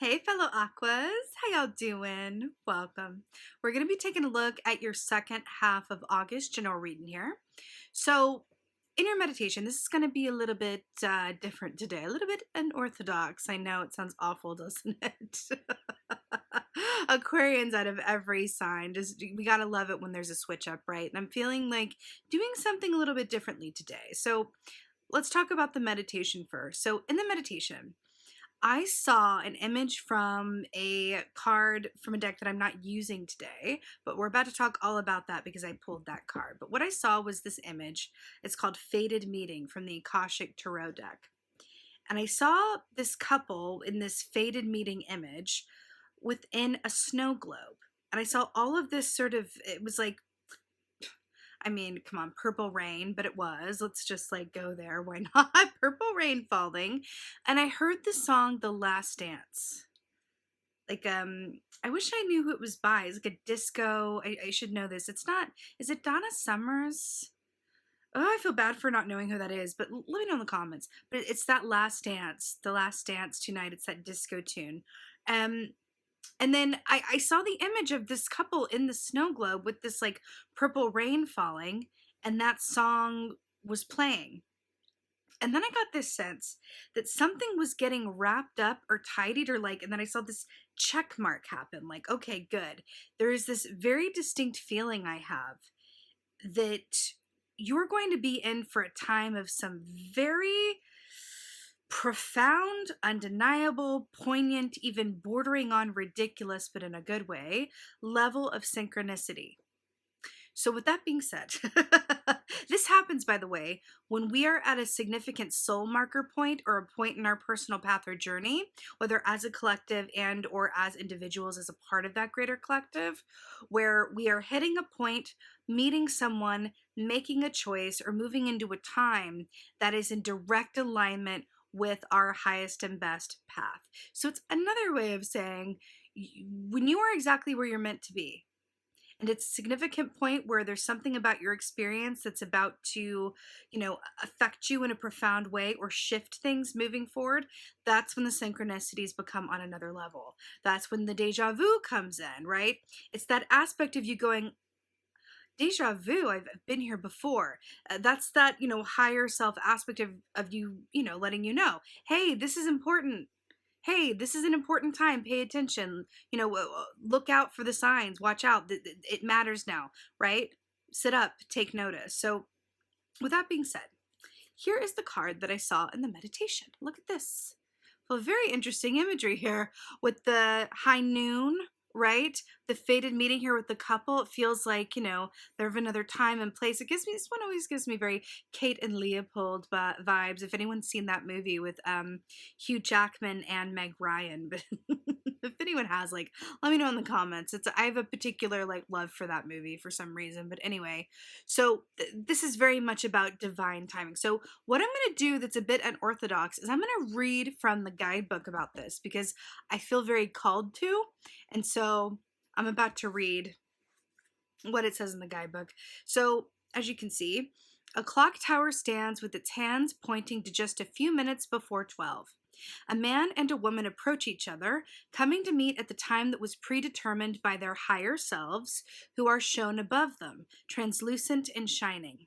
Hey fellow Aquas, how y'all doing? Welcome. We're going to be taking a look at your second half of August general reading here. So in your meditation, this is going to be a little bit different today, a little bit unorthodox. I know it sounds awful, doesn't it? Aquarians out of every sign, just we got to love it when there's a switch up, right? And I'm feeling like doing something a little bit differently today. So let's talk about the meditation first. So in the meditation, I saw an image from a card from a deck that I'm not using today, but we're about to talk all about that because I pulled that card. But what I saw was this image. It's called Fated Meeting from the Akashic Tarot deck. And I saw this couple in this Fated Meeting image within a snow globe. And I saw all of this it was like, I mean, come on, purple rain, but it was. Let's just like go there. Why not? Purple rain falling. And I heard the song The Last Dance. I wish I knew who it was by. It's like a disco. I should know this. It's not, is it Donna Summers? Oh, I feel bad for not knowing who that is, but let me know in the comments. But it's that Last Dance, The Last Dance Tonight. It's that disco tune. Um, and then I saw the image of this couple in the snow globe with this like purple rain falling, and that song was playing. And then I got this sense that something was getting wrapped up or tidied and then I saw this check mark happen. Like, okay, good. There is this very distinct feeling I have that you're going to be in for a time of some very profound, undeniable, poignant, even bordering on ridiculous, but in a good way, level of synchronicity. So with that being said, this happens, by the way, when we are at a significant soul marker point or a point in our personal path or journey, whether as a collective and or as individuals as a part of that greater collective, where we are hitting a point, meeting someone, making a choice, or moving into a time that is in direct alignment with our highest and best path. So it's another way of saying when you are exactly where you're meant to be, and it's a significant point where there's something about your experience that's about to, affect you in a profound way or shift things moving forward, that's when the synchronicities become on another level. That's when the deja vu comes in, right? It's that aspect of you going, deja vu, I've been here before. That's that, higher self aspect of you, letting you know, hey, this is important. Hey, this is an important time. Pay attention. Look out for the signs. Watch out. It matters now, right? Sit up, take notice. So, with that being said, here is the card that I saw in the meditation. Look at this. Well, very interesting imagery here with the high noon, right? The fated meeting here with the couple. It feels like, they're of another time and place. This one always gives me very Kate and Leopold vibes. If anyone's seen that movie with Hugh Jackman and Meg Ryan, but if anyone has, like, let me know in the comments. I have a particular like love for that movie for some reason. But anyway, so this is very much about divine timing. So what I'm going to do that's a bit unorthodox is I'm going to read from the guidebook about this because I feel very called to. And so I'm about to read what it says in the guidebook. So as you can see, a clock tower stands with its hands pointing to just a few minutes before 12. A man and a woman approach each other, coming to meet at the time that was predetermined by their higher selves, who are shown above them, translucent and shining.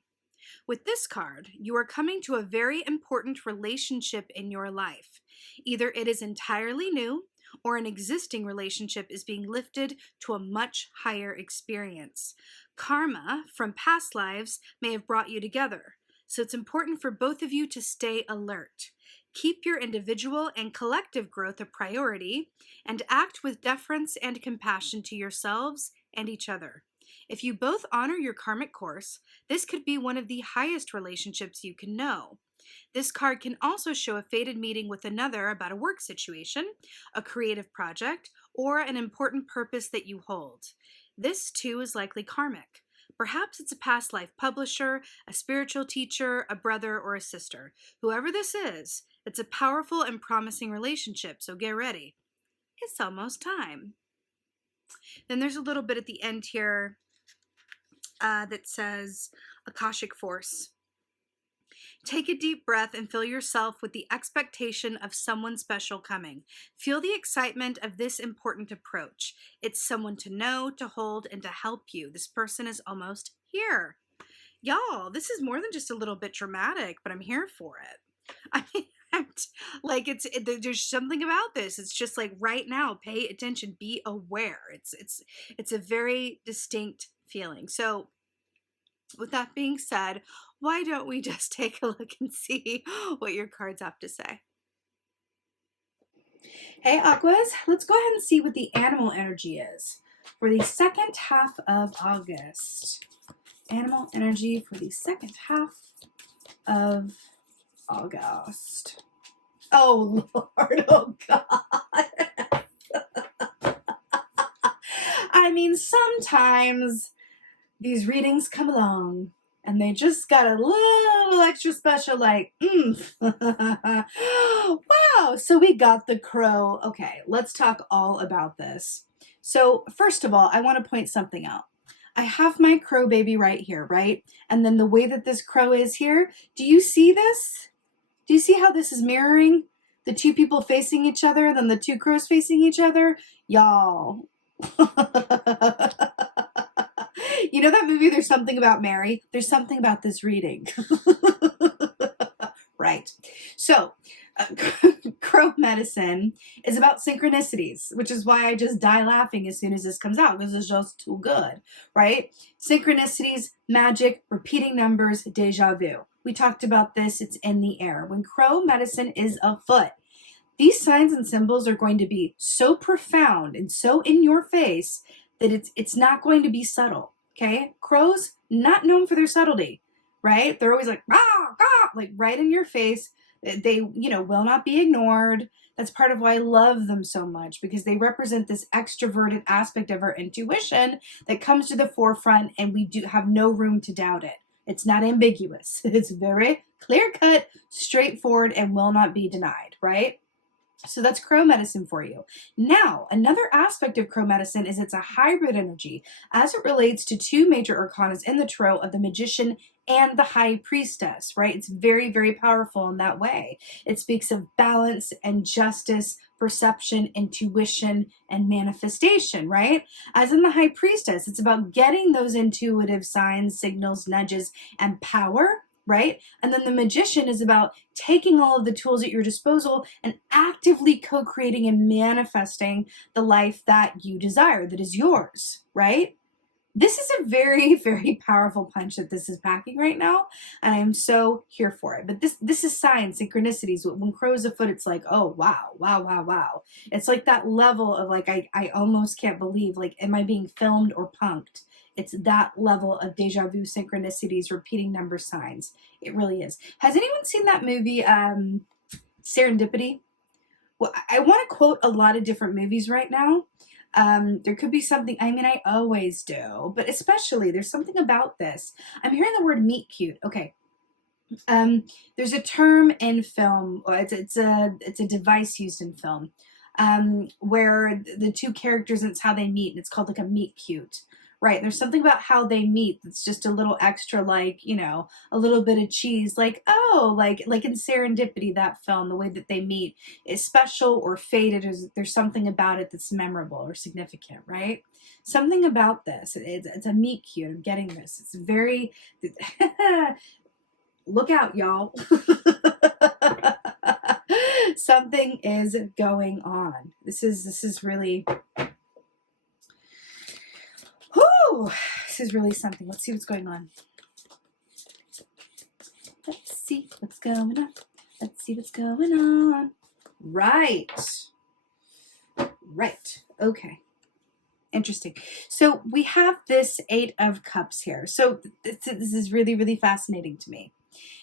With this card, you are coming to a very important relationship in your life. Either it is entirely new, or an existing relationship is being lifted to a much higher experience. Karma from past lives may have brought you together, so it's important for both of you to stay alert. Keep your individual and collective growth a priority, and act with deference and compassion to yourselves and each other. If you both honor your karmic course, this could be one of the highest relationships you can know. This card can also show a fated meeting with another about a work situation, a creative project, or an important purpose that you hold. This too is likely karmic. Perhaps it's a past life publisher, a spiritual teacher, a brother, or a sister. Whoever this is, it's a powerful and promising relationship, so get ready. It's almost time. Then there's a little bit at the end here that says Akashic Force. Take a deep breath and fill yourself with the expectation of someone special coming. Feel the excitement of this important approach. It's someone to know, to hold, and to help you. This person is almost here. Y'all, this is more than just a little bit dramatic, but I'm here for it. I mean, there's something about this. It's just like right now, pay attention, be aware. It's a very distinct feeling. So with that being said, why don't we just take a look and see what your cards have to say? Hey Aquas, let's go ahead and see what the animal energy is for the second half of August. Animal energy for the second half of August. Oh Lord, oh God. I mean, sometimes these readings come along and they just got a little extra special, like, wow, so we got the crow. Okay, let's talk all about this. So first of all, I want to point something out. I have my crow baby right here, right? And then the way that this crow is here, do you see this? Do you see how this is mirroring the two people facing each other, then the two crows facing each other? Y'all. You know that movie, There's Something About Mary? There's something about this reading. Right. So, crow medicine is about synchronicities, which is why I just die laughing as soon as this comes out, because it's just too good, right? Synchronicities, magic, repeating numbers, deja vu. We talked about this. It's in the air. When crow medicine is afoot, these signs and symbols are going to be so profound and so in your face that it's not going to be subtle. Okay, crows not known for their subtlety, right? They're always like, ah, ah, like right in your face. They, will not be ignored. That's part of why I love them so much, because they represent this extroverted aspect of our intuition that comes to the forefront, and we do have no room to doubt it. It's not ambiguous. It's very clear-cut, straightforward, and will not be denied, right? So that's crow medicine for you. Now, another aspect of crow medicine is it's a hybrid energy as it relates to two major arcanas in the tarot of the magician and the high priestess, right? It's very, very powerful in that way. It speaks of balance and justice, perception, intuition, and manifestation, right? As in the high priestess, it's about getting those intuitive signs, signals, nudges, and power, right? And then the magician is about taking all of the tools at your disposal and actively co-creating and manifesting the life that you desire, that is yours, right? This is a very, very powerful punch that this is packing right now, and I am so here for it. But this is signs, synchronicities. When crow's afoot, it's like, oh, wow, wow, wow, wow. It's like that level of like, I almost can't believe, like, am I being filmed or punked? It's that level of deja vu, synchronicities, repeating number signs. It really is. Has anyone seen that movie, Serendipity? Well, I want to quote a lot of different movies right now. There could be something, I mean, I always do, but especially there's something about this. I'm hearing the word meet cute. Okay. There's a term in film, or it's a device used in film, where the two characters, and it's how they meet, and it's called like a meet cute. Right, there's something about how they meet that's just a little extra, like, a little bit of cheese, like, oh, like in Serendipity, that film, the way that they meet is special or fated. There's something about it that's memorable or significant, right? Something about this, it's a meet cute. I'm getting this. It's very, look out, y'all. Something is going on. This is really... Whew, this is really something. Let's see what's going on. Let's see what's going on. Let's see what's going on. Right. Right. Okay. Interesting. So we have this Eight of Cups here. So this is really, really fascinating to me,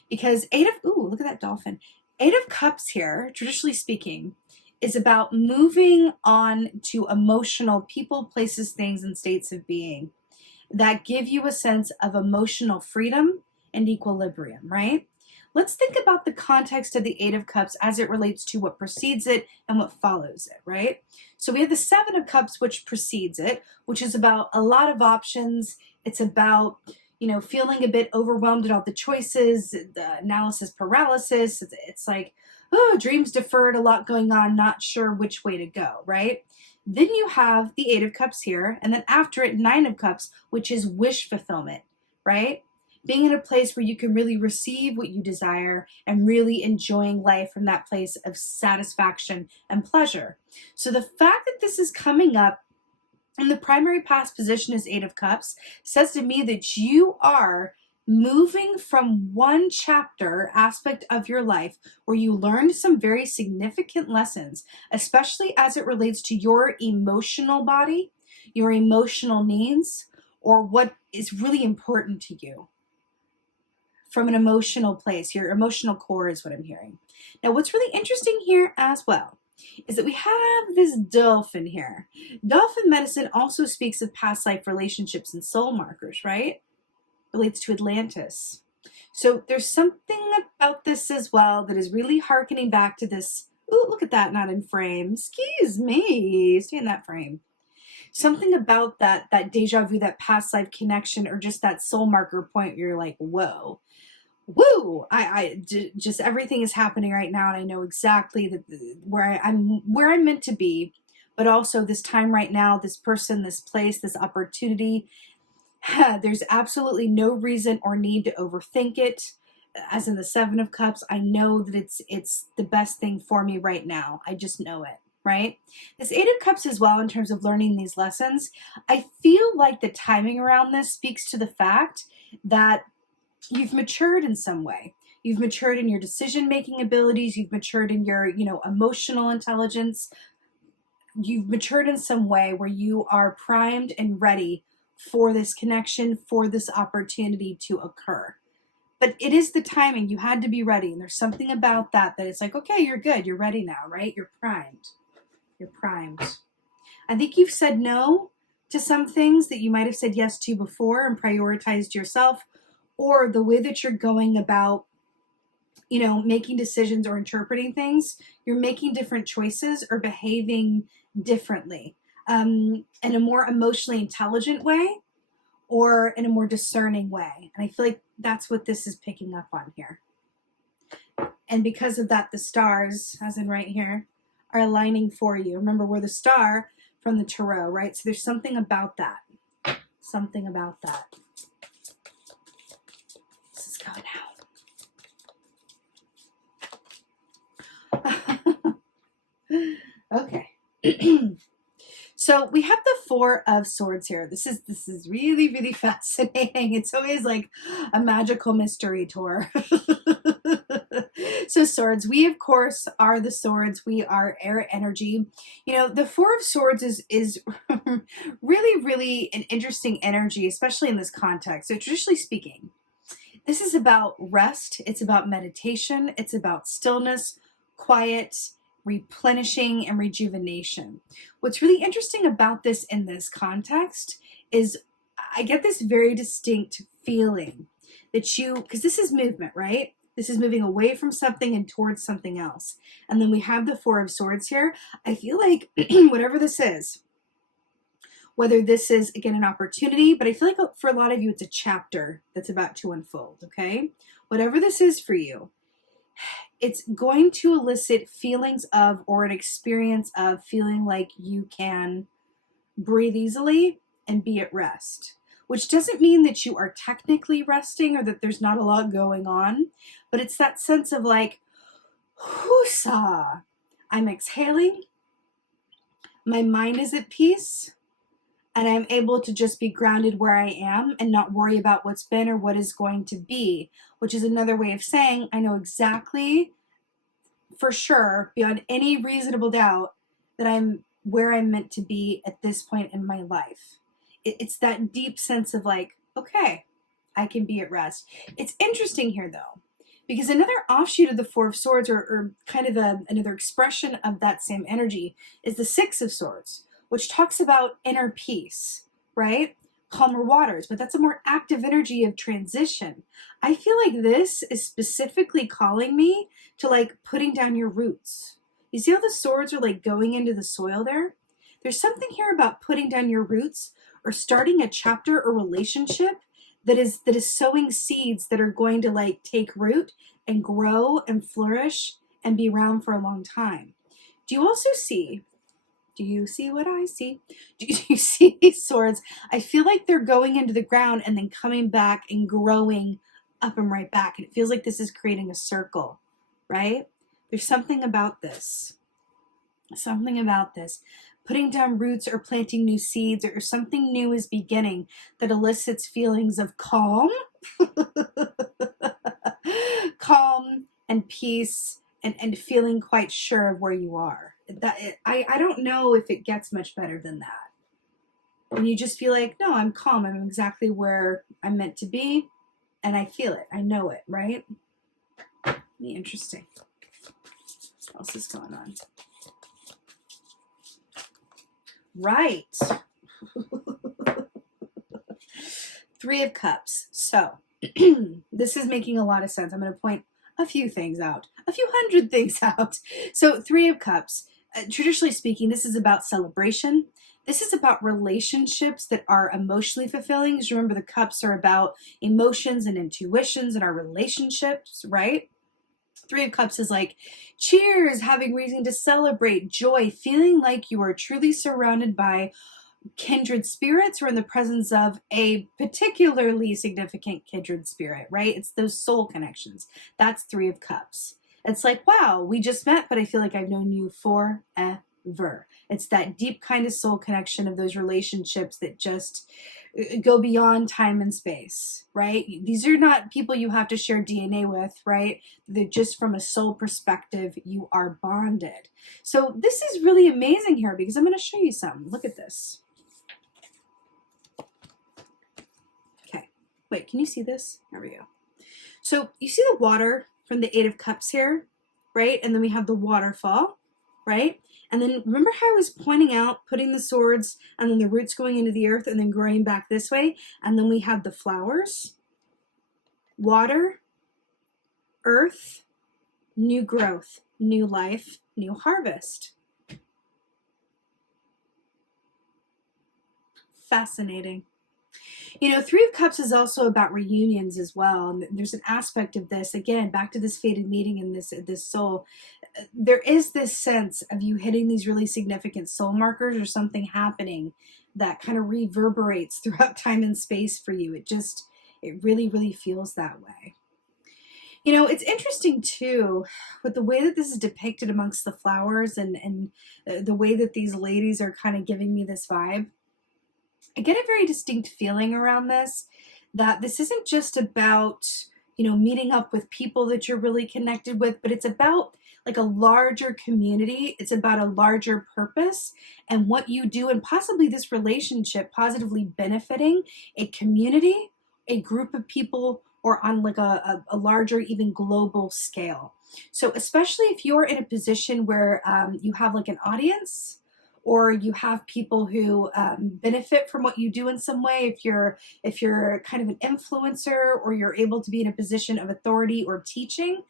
because look at that dolphin. Eight of Cups here, traditionally speaking, is about moving on to emotional people, places, things, and states of being that give you a sense of emotional freedom and equilibrium, right? Let's think about the context of the Eight of Cups as it relates to what precedes it and what follows it, right? So we have the Seven of Cups, which precedes it, which is about a lot of options. It's about, feeling a bit overwhelmed at all the choices, the analysis paralysis. It's like, oh, dreams deferred, a lot going on, not sure which way to go, right? Then you have the Eight of Cups here, and then after it, Nine of Cups, which is wish fulfillment, right? Being in a place where you can really receive what you desire and really enjoying life from that place of satisfaction and pleasure. So the fact that this is coming up in the primary past position as Eight of Cups says to me that you are moving from one chapter aspect of your life where you learned some very significant lessons, especially as it relates to your emotional body, your emotional needs, or what is really important to you from an emotional place. Your emotional core is what I'm hearing. Now, what's really interesting here as well is that we have this dolphin here. Dolphin medicine also speaks of past life relationships and soul markers, right? Relates to Atlantis. So there's something about this as well that is really hearkening back to this. Ooh, look at that, not in frame. Excuse me, stay in that frame. Something about that deja vu, that past life connection, or just that soul marker point where you're like, whoa. Woo! Just everything is happening right now, and I know exactly where I'm meant to be, but also this time right now, this person, this place, this opportunity. There's absolutely no reason or need to overthink it. As in the Seven of Cups, I know that it's the best thing for me right now. I just know it, right? This Eight of Cups as well, in terms of learning these lessons, I feel like the timing around this speaks to the fact that you've matured in some way. You've matured in your decision-making abilities. You've matured in your, emotional intelligence. You've matured in some way where you are primed and ready for this connection, for this opportunity to occur. But it is the timing. You had to be ready. And there's something about that it's like, okay, you're good. You're ready now, right? You're primed. You're primed. I think you've said no to some things that you might have said yes to before and prioritized yourself, or the way that you're going about, making decisions or interpreting things. You're making different choices or behaving differently, in a more emotionally intelligent way or in a more discerning way. And I feel like that's what this is picking up on here. And because of that, the stars, as in right here, are aligning for you. Remember, we're the star from the tarot, right? So there's something about that. Something about that. This is going out. Okay. So we have the Four of Swords here. This is really, really fascinating. It's always like a magical mystery tour. So swords, we of course are the swords. We are air energy. The Four of Swords is really, really an interesting energy, especially in this context. So traditionally speaking, this is about rest. It's about meditation. It's about stillness, quiet, replenishing, and rejuvenation. What's really interesting about this in this context is I get this very distinct feeling that because this is movement, right? This is moving away from something and towards something else. And then we have the Four of Swords here. I feel like whatever this is, whether this is, again, an opportunity, but I feel like for a lot of you, it's a chapter that's about to unfold, okay? Whatever this is for you, it's going to elicit feelings of, or an experience of feeling like you can breathe easily and be at rest, which doesn't mean that you are technically resting or that there's not a lot going on, but it's that sense of like, whoosa, I'm exhaling, my mind is at peace, and I'm able to just be grounded where I am and not worry about what's been or what is going to be, which is another way of saying I know exactly, for sure, beyond any reasonable doubt, that I'm where I'm meant to be at this point in my life. It's that deep sense of like, okay, I can be at rest. It's interesting here, though, because another offshoot of the Four of Swords, or kind of another expression of that same energy, is the Six of Swords, which talks about inner peace, right? Calmer waters, but that's a more active energy of transition. I feel like this is specifically calling me to like putting down your roots. You see how the swords are like going into the soil there? There's something here about putting down your roots or starting a chapter or relationship that is sowing seeds that are going to like take root and grow and flourish and be around for a long time. Do you also see, do you see what I see? Do you see these swords? I feel like they're going into the ground and then coming back and growing up and right back. And it feels like this is creating a circle, right? There's something about this. Something about this. Putting down roots or planting new seeds or something new is beginning that elicits feelings of calm, calm and peace and feeling quite sure of where you are. I don't know if it gets much better than that. And you just feel like, no, I'm calm. I'm exactly where I'm meant to be. And I feel it. I know it, right? Interesting. What else is going on? Right. Three of Cups. So this is making a lot of sense. I'm going to point a few things out, a few hundred things out. So Three of Cups, traditionally speaking, this is about celebration. This is about relationships that are emotionally fulfilling. Because remember, the cups are about emotions and intuitions and our relationships, right? Three of Cups is like, cheers, having reason to celebrate, joy, feeling like you are truly surrounded by kindred spirits or in the presence of a particularly significant kindred spirit, right? It's those soul connections. That's Three of Cups. It's like, wow, we just met, but I feel like I've known you forever. It's that deep kind of soul connection of those relationships that just go beyond time and space, right? These are not people you have to share DNA with, right? They're just from a soul perspective, you are bonded. So this is really amazing here because I'm going to show you something. Look at this. Okay, wait, can you see this? There we go. So you see the water from the Eight of Cups here, right? And then we have the waterfall, right? And then remember how I was pointing out, putting the swords and then the roots going into the earth and then growing back this way. And then we have the flowers, water, earth, new growth, new life, new harvest. Fascinating. You know, Three of Cups is also about reunions as well. And there's an aspect of this, again, back to this fated meeting and this soul. There is this sense of you hitting these really significant soul markers or something happening that kind of reverberates throughout time and space for you. It really, really feels that way. You know, it's interesting too, with the way that this is depicted amongst the flowers and the way that these ladies are kind of giving me this vibe. I get a very distinct feeling around this, that this isn't just about, you know, meeting up with people that you're really connected with, but it's about like a larger community. It's about a larger purpose and what you do, and possibly this relationship positively benefiting a community, a group of people, or on like a larger, even global scale. So especially if you're in a position where you have like an audience, or you have people who benefit from what you do in some way, if you're kind of an influencer or you're able to be in a position of authority or teaching,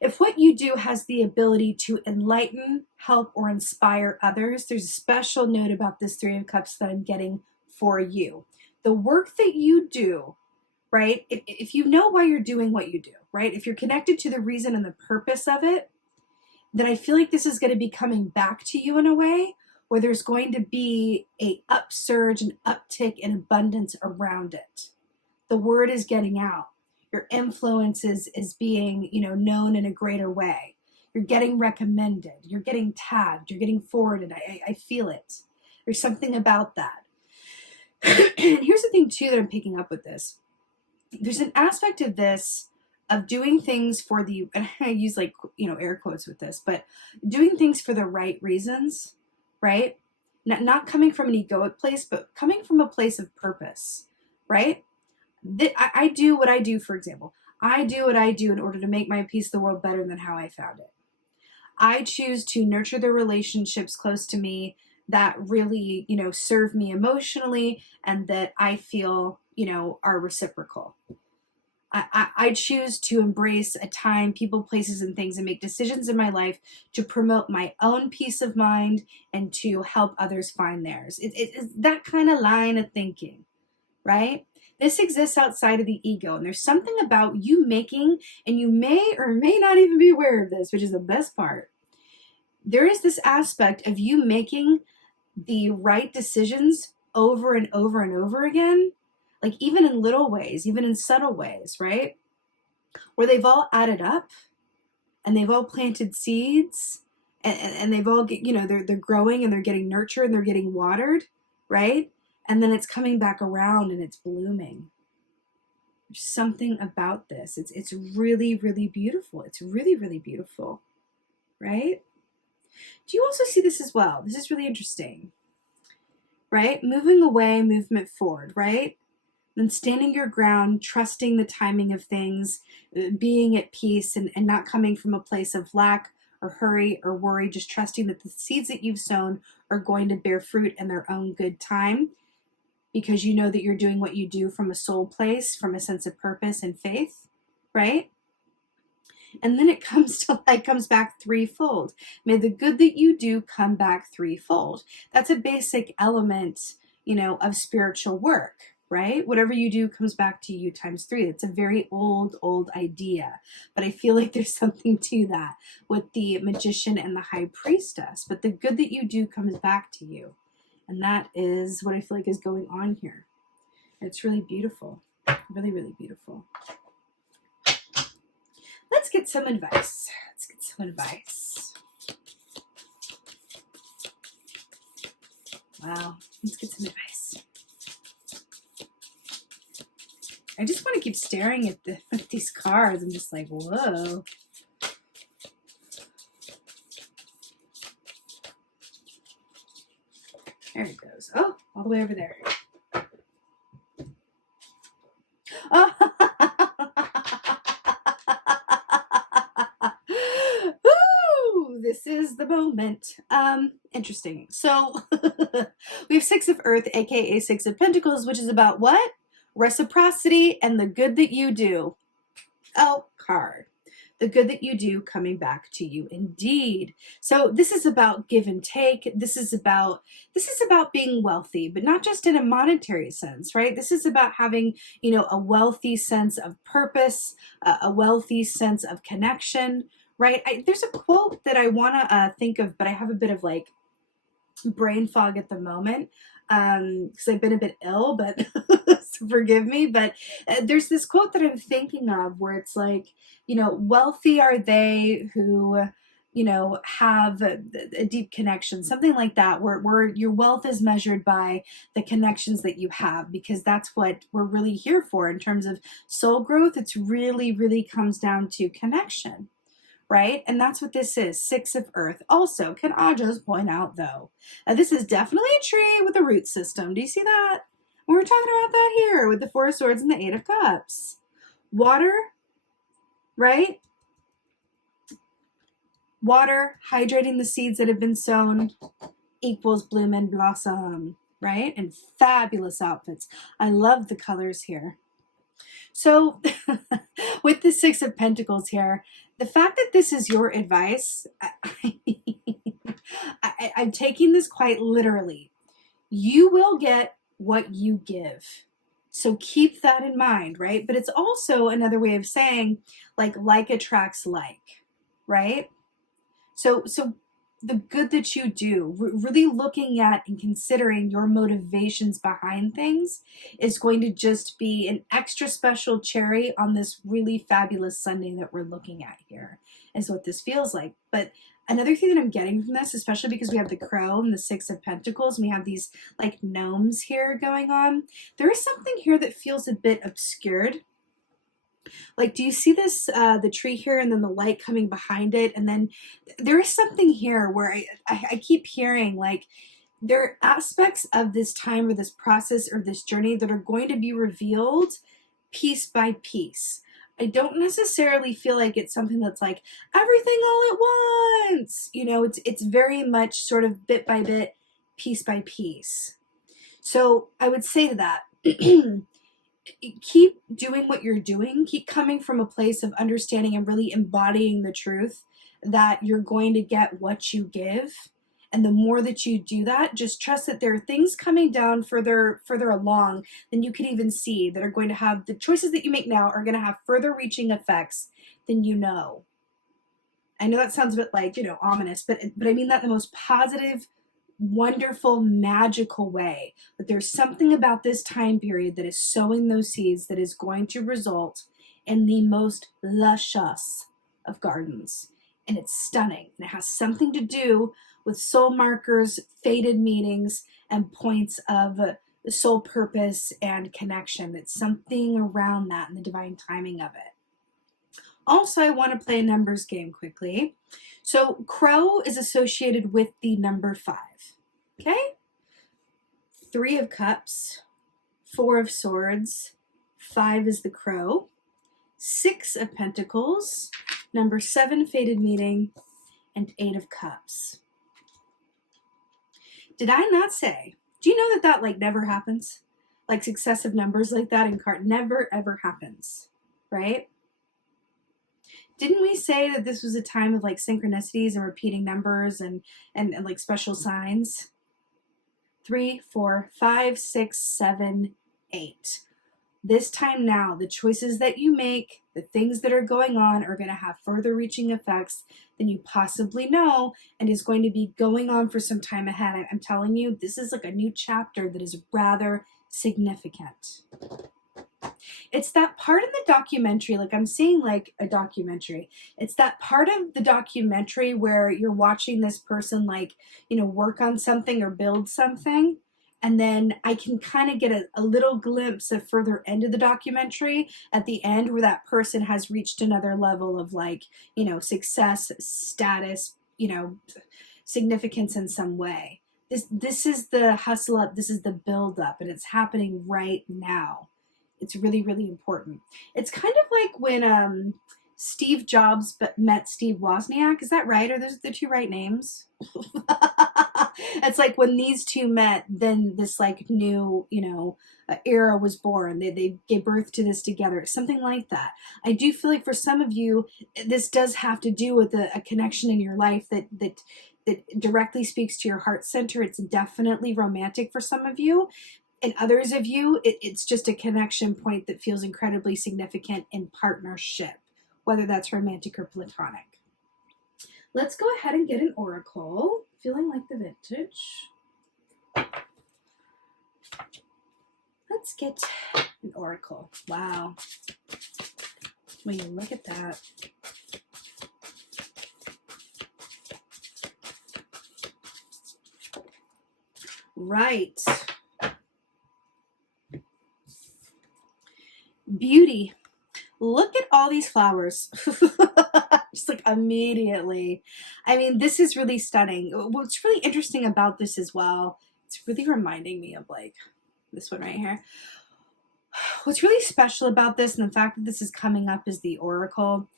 if what you do has the ability to enlighten, help, or inspire others, there's a special note about this Three of Cups that I'm getting for you. The work that you do, right? If you know why you're doing what you do, right? If you're connected to the reason and the purpose of it, then I feel like this is going to be coming back to you in a way where there's going to be a upsurge, an uptick in abundance around it. The word is getting out. Your influence is being, you know, known in a greater way. You're getting recommended. You're getting tagged. You're getting forwarded. I feel it. There's something about that. And here's the thing too that I'm picking up with this. There's an aspect of this of doing things for the, and I use like, you know, air quotes with this, but doing things for the right reasons, right? Not coming from an egoic place, but coming from a place of purpose, right? I do what I do, for example. I do what I do in order to make my piece of the world better than how I found it. I choose to nurture the relationships close to me that really, you know, serve me emotionally and that I feel, you know, are reciprocal. I choose to embrace a time, people, places, and things and make decisions in my life to promote my own peace of mind and to help others find theirs. It's that kind of line of thinking, right? This exists outside of the ego, and there's something about you making, and you may or may not even be aware of this, which is the best part. There is this aspect of you making the right decisions over and over and over again, like even in little ways, even in subtle ways, right? Where they've all added up and they've all planted seeds and they've all get, they're growing and they're getting nurtured and they're getting watered, right? And then it's coming back around and it's blooming. There's something about this. It's really, really beautiful. It's really, really beautiful, right? Do you also see this as well? This is really interesting, right? Moving away, movement forward, right? Then standing your ground, trusting the timing of things, being at peace and not coming from a place of lack or hurry or worry, just trusting that the seeds that you've sown are going to bear fruit in their own good time, because you know that you're doing what you do from a soul place, from a sense of purpose and faith, right? And then it comes back threefold. May the good that you do come back threefold. That's a basic element, of spiritual work, right? Whatever you do comes back to you times 3. It's a very old idea, but I feel like there's something to that with the magician and the high priestess. But the good that you do comes back to you. And that is what I feel like is going on here. It's really beautiful. Really, really beautiful. Let's get some advice. Wow. Let's get some advice. I just want to keep staring at these cards. I'm just like, whoa. There it goes. Oh, all the way over there. Oh. Ooh, this is the moment. Interesting. So we have 6 of Earth, aka 6 of Pentacles, which is about what? Reciprocity and the good that you do. Oh, card. The good that you do coming back to you indeed. So this is about give and take. This is about being wealthy, but not just in a monetary sense, right? This is about having, a wealthy sense of purpose, a wealthy sense of connection, right? There's a quote that I want to think of, but I have a bit of like brain fog at the moment because I've been a bit ill, but so forgive me. But there's this quote that I'm thinking of where it's like, wealthy are they who, have a deep connection, something like that, where your wealth is measured by the connections that you have, because that's what we're really here for in terms of soul growth. It's really, really comes down to connection. Right? And that's what this is, 6 of Earth. Also, can I just point out, though, this is definitely a tree with a root system. Do you see that? We're talking about that here with the 4 of Swords and the 8 of Cups. Water, right? Water, hydrating the seeds that have been sown, equals bloom and blossom, right? And fabulous outfits. I love the colors here. So with the 6 of Pentacles here, the fact that this is your advice, I'm taking this quite literally. You will get what you give. So keep that in mind, right? But it's also another way of saying like attracts like, right? So the good that you do, really looking at and considering your motivations behind things is going to just be an extra special cherry on this really fabulous Sunday that we're looking at here, is what this feels like. But another thing that I'm getting from this, especially because we have the crow and the 6 of Pentacles, and we have these like gnomes here going on, there is something here that feels a bit obscured. Like, do you see this, the tree here and then the light coming behind it? And then there is something here where I keep hearing like there are aspects of this time or this process or this journey that are going to be revealed piece by piece. I don't necessarily feel like it's something that's like everything all at once. It's very much sort of bit by bit, piece by piece. So I would say to that, keep doing what you're doing. Keep coming from a place of understanding and really embodying the truth that you're going to get what you give. And the more that you do that, just trust that there are things coming down further along than you can even see that are going to have, the choices that you make now are going to have further reaching effects than you know. I know that sounds a bit like, ominous, but I mean that in the most positive, wonderful, magical way. But there's something about this time period that is sowing those seeds that is going to result in the most luscious of gardens. And it's stunning. And it has something to do with soul markers, fated meanings, and points of soul purpose and connection. It's something around that and the divine timing of it. Also, I want to play a numbers game quickly. So crow is associated with the number 5. Okay? 3 of cups, 4 of swords, 5 is the crow, 6 of pentacles, number 7 fated meeting, and 8 of cups. Did I not say? Do you know that like never happens? Like successive numbers like that in card never ever happens, right? Didn't we say that this was a time of like synchronicities and repeating numbers and like special signs? 3, 4, 5, 6, 7, 8. This time now, the choices that you make, the things that are going on are going to have further reaching effects than you possibly know and is going to be going on for some time ahead. I'm telling you, this is like a new chapter that is rather significant. It's that part in the documentary, like I'm seeing like a documentary. It's that part of the documentary where you're watching this person like, work on something or build something. And then I can kind of get a little glimpse of further into the documentary at the end where that person has reached another level of like, success, status, significance in some way. This is the hustle up. This is the build up, and it's happening right now. It's really, really important. It's kind of like when Steve Jobs met Steve Wozniak. Is that right? Are those the 2 right names? It's like when these 2 met, then this like new, era was born. They gave birth to this together. Something like that. I do feel like for some of you, this does have to do with a connection in your life that directly speaks to your heart center. It's definitely romantic for some of you. And others of you, it's just a connection point that feels incredibly significant in partnership, whether that's romantic or platonic. Let's go ahead and get an oracle. Feeling like the vintage. Let's get an oracle. Wow. Will you look at that? Right. Beauty. Look at all these flowers. Just like immediately. I mean, this is really stunning. What's really interesting about this as well, it's really reminding me of like this one right here. What's really special about this and the fact that this is coming up is the oracle.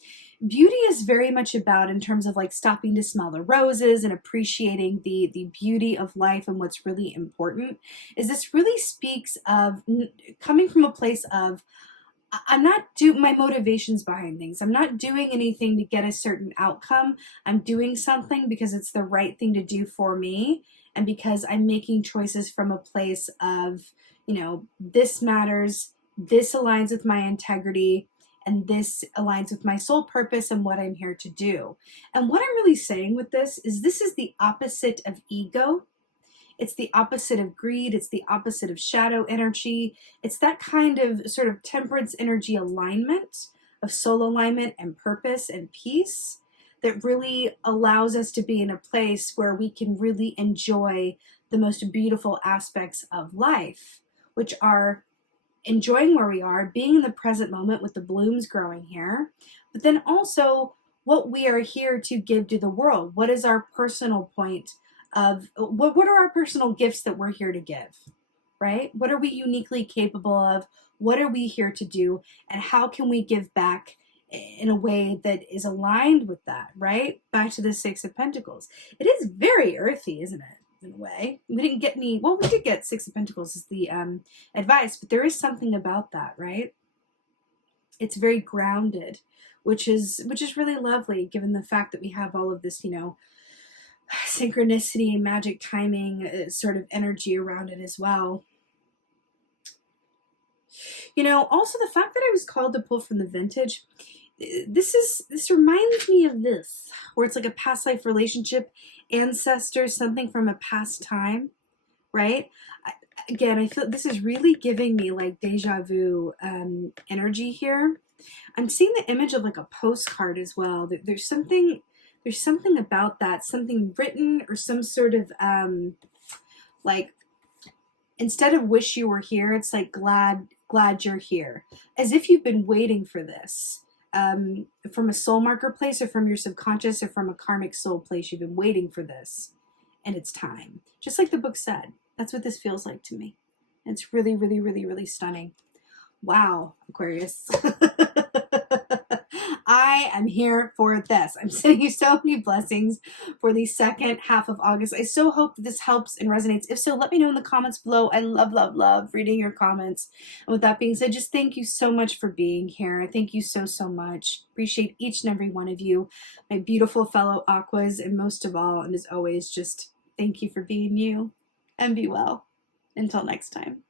Beauty is very much about, in terms of like stopping to smell the roses and appreciating the beauty of life and what's really important, is this really speaks of coming from a place of, I'm not doing my motivations behind things. I'm not doing anything to get a certain outcome. I'm doing something because it's the right thing to do for me and because I'm making choices from a place of, this matters, this aligns with my integrity, and this aligns with my soul purpose and what I'm here to do. And what I'm really saying with this is the opposite of ego. It's the opposite of greed. It's the opposite of shadow energy. It's that kind of sort of temperance energy alignment of soul alignment and purpose and peace that really allows us to be in a place where we can really enjoy the most beautiful aspects of life, which are enjoying where we are, being in the present moment with the blooms growing here, but then also what we are here to give to the world. What is our personal point of, what are our personal gifts that we're here to give, right? What are we uniquely capable of? What are we here to do? And how can we give back in a way that is aligned with that, right? Back to the 6 of Pentacles. It is very earthy, isn't it? In a way, we didn't get any, well, we did get 6 of Pentacles as the advice, but there is something about that, right? It's very grounded, which is really lovely given the fact that we have all of this, synchronicity and magic timing sort of energy around it as well. You know, also the fact that I was called to pull from the vintage, this reminds me of this, where it's like a past life relationship, ancestors, something from a past time, right? Again, I feel this is really giving me like deja vu energy here. I'm seeing the image of like a postcard as well. There's something about that, something written or some sort of like, instead of wish you were here, it's like glad you're here, as if you've been waiting for this. From a soul marker place, or from your subconscious, or from a karmic soul place, you've been waiting for this, and it's time. Just like the book said, that's what this feels like to me. It's really, really, really, really stunning. Wow, Aquarius. I am here for this. I'm sending you so many blessings for the second half of August. I so hope that this helps and resonates. If so, let me know in the comments below. I love, love, love reading your comments. And with that being said, just thank you so much for being here. Thank you so, so much. Appreciate each and every one of you, my beautiful fellow Aquas, and most of all, and as always, just thank you for being you, and be well. Until next time.